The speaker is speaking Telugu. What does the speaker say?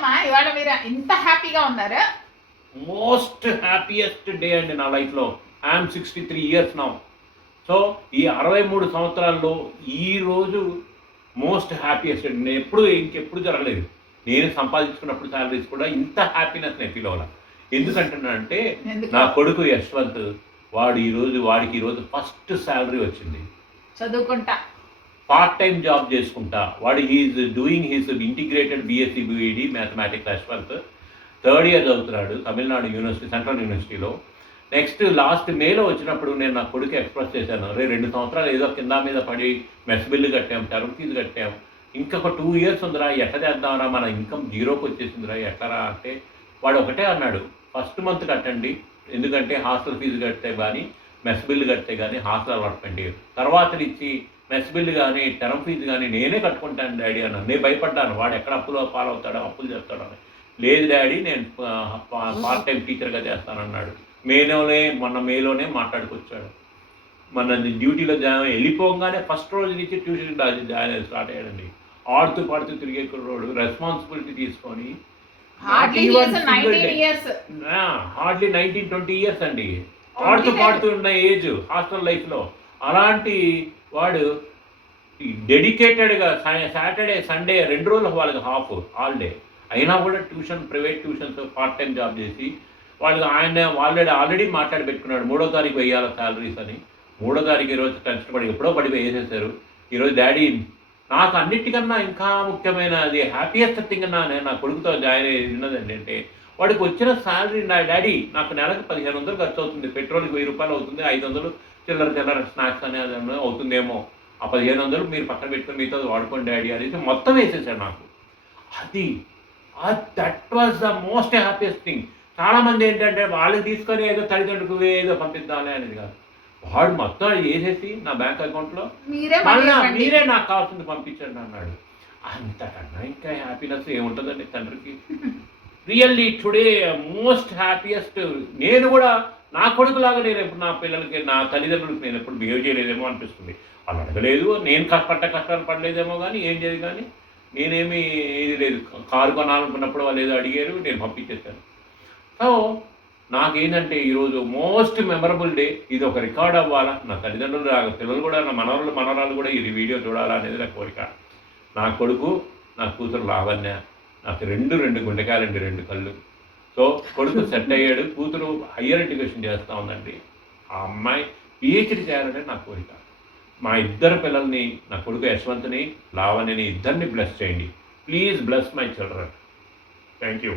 చెప్పండమ్మా ఇవాళ మీరు ఇంత హ్యాపీగా ఉన్నారు. మోస్ట్ హ్యాపీయెస్ట్ డే అండి నా లైఫ్లో. I'm 63 years now. సో ఈ 63 సంవత్సరాల్లో ఈరోజు మోస్ట్ హ్యాపీయెస్ట్ డే. నేను ఇంకెప్పుడు జరగలేదు. నేను సంపాదించుకున్నప్పుడు శాలరీస్ కూడా ఇంత హ్యాపీనెస్ నేను ఫీల్ అవ్వాలి. ఎందుకంటున్నానంటే నా కొడుకు యశ్వంత్ వాడికి ఈరోజు ఫస్ట్ శాలరీ వచ్చింది. చదువుకుంటా పార్ట్ టైం జాబ్ చేసుకుంటా వాడు he's doing his integrated B Sc B Ed mathematics Yashwant. 3rd year చదువుతున్నాడు తమిళనాడు యూనివర్సిటీ, సెంట్రల్ యూనివర్సిటీలో. నెక్స్ట్ లాస్ట్ మేలో వచ్చినప్పుడు నేను నా కొడుకు ఎక్స్ప్రెస్ చేశాను, 2 సంవత్సరాలు ఏదో కింద మీద పడి మెస్ బిల్లు కట్టాం, టర్మ్ ఫీజు కట్టాం, ఇంకొక 2 ఇయర్స్ ఉందిరా, ఎట్లా చేద్దామరా, మన ఇన్కమ్ జీరోకి వచ్చేసిందిరా, ఎట్లరా అంటే వాడు ఒకటే అన్నాడు, ఫస్ట్ మంత్ కట్టండి, ఎందుకంటే హాస్టల్ ఫీజు కడితే కానీ మెస్ బిల్లు కడితే కానీ హాస్టల్ అలాట్మెంట్, తర్వాత ఇచ్చి మెస్ బిల్లు కానీ టర్మ్ ఫీజు కానీ నేనే కట్టుకుంటాను డాడీ అన్నాను. నేను భయపడ్డాను, వాడు ఎక్కడ అప్పులో పాలవుతాడో, అప్పులు చేస్తాడో అని. లేదు డాడీ నేను పార్ట్ టైం టీచర్గా చేస్తానన్నాడు. మొన్న మేలోనే మాట్లాడుకొచ్చాడు. మన డ్యూటీలో వెళ్ళిపోగానే ఫస్ట్ రోజు నుంచి ట్యూషన్ స్టార్ట్ అయ్యాడండి. ఆడుతూ పాడుతూ తిరిగే కుర్రోడు రెస్పాన్సిబిలిటీ తీసుకొని హార్డ్లీ 19-20 ఇయర్స్ అండి. ఆడుతూ పాడుతూ ఉన్న ఏజ్ హాస్టల్ లైఫ్లో. అలాంటి వాడు డెడికేటెడ్గా సాటర్డే సండే 2 రోజులు వాళ్ళకి హాఫ్ హాలిడే అయినా కూడా private tuitions part time job చేసి ఆయన ఆల్రెడీ మాట్లాడి పెట్టుకున్నాడు 3వ తారీఖు వెయ్యాల శాలరీస్ అని. 3వ తారీఖు ఈరోజు కష్టపడి ఎప్పుడో పడిపోయి వేసేసారు. ఈరోజు డాడీ నాకు అన్నిటికన్నా ఇంకా ముఖ్యమైన అది హ్యాపీయెస్ట్ థింగ్ నేను నా కొడుకుతో జాయిన్ అయినదండి అంటే వాడికి వచ్చిన శాలరీ, నా డాడీ నాకు నెలకు 1500 ఖర్చు అవుతుంది, పెట్రోల్కి 1000 రూపాయలు అవుతుంది, 500 చిల్లర స్నాక్స్ అనేది అవుతుందేమో, ఆ 1500 మీరు పక్కన పెట్టుకుని మీతో వాడుకోండి డాడీ అనేది మొత్తం వేసేసాడు నాకు. That was the most happiest thing. చాలామంది ఏంటంటే వాళ్ళని తీసుకొని ఏదో తల్లిదండ్రులకు ఏదో పంపిద్దామని అనేది కాదు, వాడు మొత్తం వేసేసి నా బ్యాంక్ అకౌంట్లో మీరే నాకు కావాల్సింది పంపించండి అన్నాడు. అంతకన్నా ఇంకా హ్యాపీనెస్ ఏముంటుందండి తండ్రికి. Really today most happiest. నేను కూడా నా కొడుకులాగా నేను ఎప్పుడు నా పిల్లలకి, నా తల్లిదండ్రులకు నేను ఎప్పుడు బిహేవ్ చేయలేదేమో అనిపిస్తుంది. వాళ్ళు అడగలేదు, నేను కష్టాలు పడలేదేమో కానీ ఏం చేయదు, కానీ నేనేమి ఇది లేదు. కారు కొనాలనుకున్నప్పుడు వాళ్ళు ఏదో అడిగారు, నేను పంపించేశాను. సో నాకేంటంటే ఈరోజు మోస్ట్ మెమరబుల్ డే. ఇది ఒక రికార్డ్ అవ్వాలా, నా తల్లిదండ్రులు, పిల్లలు కూడా, నా మనవరాలు కూడా ఇది వీడియో చూడాలా అనేది నా కోరిక. నా కొడుకు, నా కూతురు లావణ్య, నాకు రెండు గుండెకాయలండి, 2 కళ్ళు. సో కొడుకు సెట్ అయ్యాడు, కూతురు హయ్యర్ ఎడ్యుకేషన్ చేస్తూ ఉందండి. ఆ అమ్మాయి పిహెచ్డి చేయాలనే నా కోరిక. మా 2 పిల్లల్ని, నా కొడుకు యశ్వంత్ని, లావణ్యని, ఇద్దరిని బ్లెస్ చేయండి. Please bless my children. Thank you.